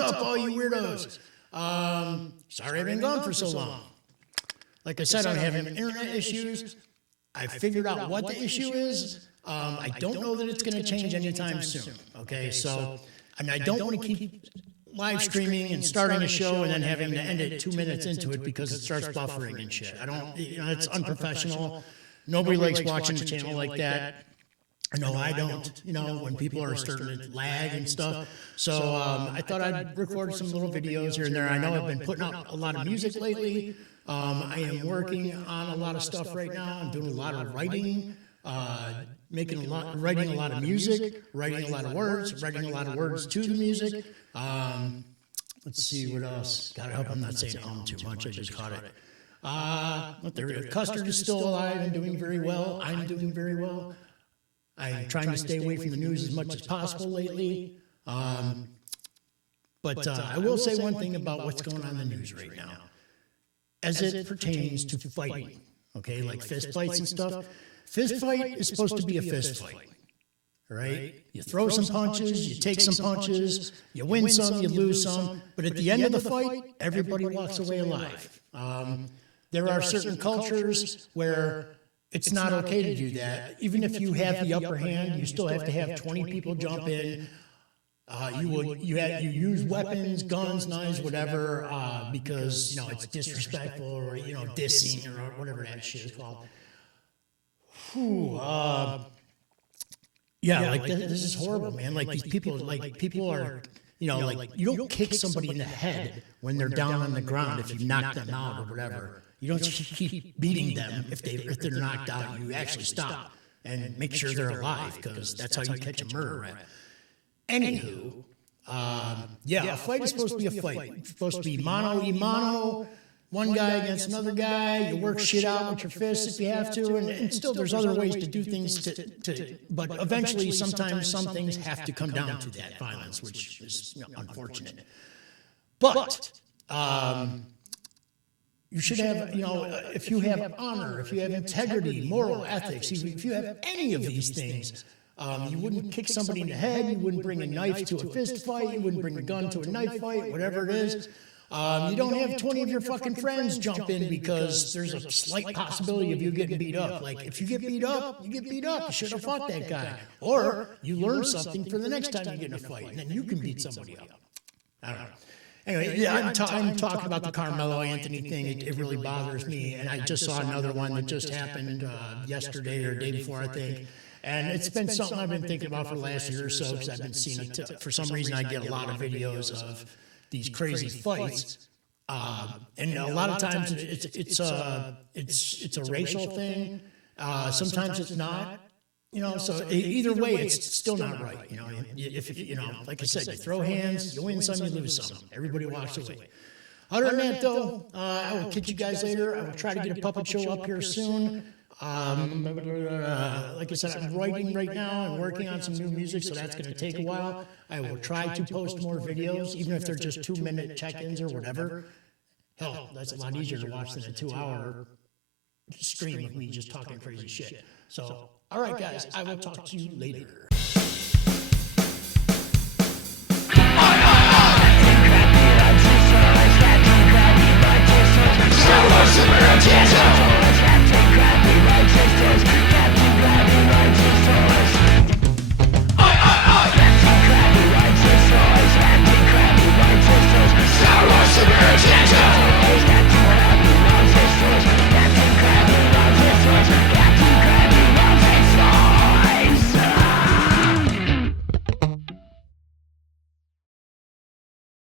what's up, all you weirdos? Sorry I've been gone for so long. Like I said, I'm having internet issues. I figured out what the issue is. I don't know that it's going to change anytime soon. Okay, so I don't want to keep live streaming and starting a show and then having to end it 2 minutes into it because it starts buffering and shit. I don't, it's unprofessional. Nobody likes watching a channel like that. No, I don't, when people are starting to lag and stuff. So I thought I'd record some little videos here and there. I know I've been putting out a lot of music lately. I am working on a lot of stuff right now. I'm doing a lot of writing, writing a lot of music, writing a lot of words, writing a lot of words to the music. Let's see what else. God, I hope I'm not saying too much. I just caught it. Custard is still alive and doing very well. I'm doing very well. I'm trying to stay away from the news as much as possible lately. But I will say one thing about what's going on in the news right now. As it pertains to fighting, okay, like fist fights and stuff. Fist fight is supposed to be a fist fight, right? You throw some punches, you take some punches, you win some, you lose some, but at the end of the fight, everybody walks away alive. There are certain cultures where it's not okay to do that. Even if you have the upper hand, you still have to have 20 people jump in. You use weapons, guns, knives, whatever, because it's disrespectful or dissing or whatever that shit is called. This is horrible, man. Like these people, people are, you don't kick somebody in the head when they're down on the ground if you knock them out or whatever. You don't keep beating them if they're knocked out. You actually stop and make sure they're alive because that's how you catch a murderer. Anywho, a fight is supposed to be a fight. It's supposed to be mano y mano, one guy against another guy. You work shit out with your fists if you have to, and still there's other ways to do things. But eventually, sometimes some things have to come down to that violence, which is unfortunate. But you should have, if you have honor, if you have integrity, moral ethics, if you have any of these things. You wouldn't kick somebody in the head. You wouldn't bring a knife to a fist fight. You wouldn't bring a gun to a knife fight, whatever it is. You don't have 20 of your fucking friends jump in because there's a slight possibility of you getting beat up. Like, if you get beat up, you get beat up. You should have fought that guy. Or you learn something for the next time you get in a fight, and then you can beat somebody up. I don't know. Anyway, I'm talking about the Carmelo Anthony thing. It really bothers me. And I just saw another one that just happened yesterday or day before, I think. And it's been something I've been thinking about for the last year or so because I've been seeing it. For some reason, I get a lot of videos of these crazy fights, and a lot of times it's a racial thing. Sometimes it's not. So either way, it's still not right. If like I said, you throw hands, you win some, you lose some. Everybody walks away. Other than that, though, I will catch you guys later. I will try to get a puppet show up here soon. Like I said, I'm writing right now and working on some new music, so that's going to take a while. I will try to post more videos, even if they're just 2-minute check-ins or whatever. Hell, that's a lot easier to watch than a 2-hour stream of me just talking crazy shit. So, all right, guys, I will talk to you later.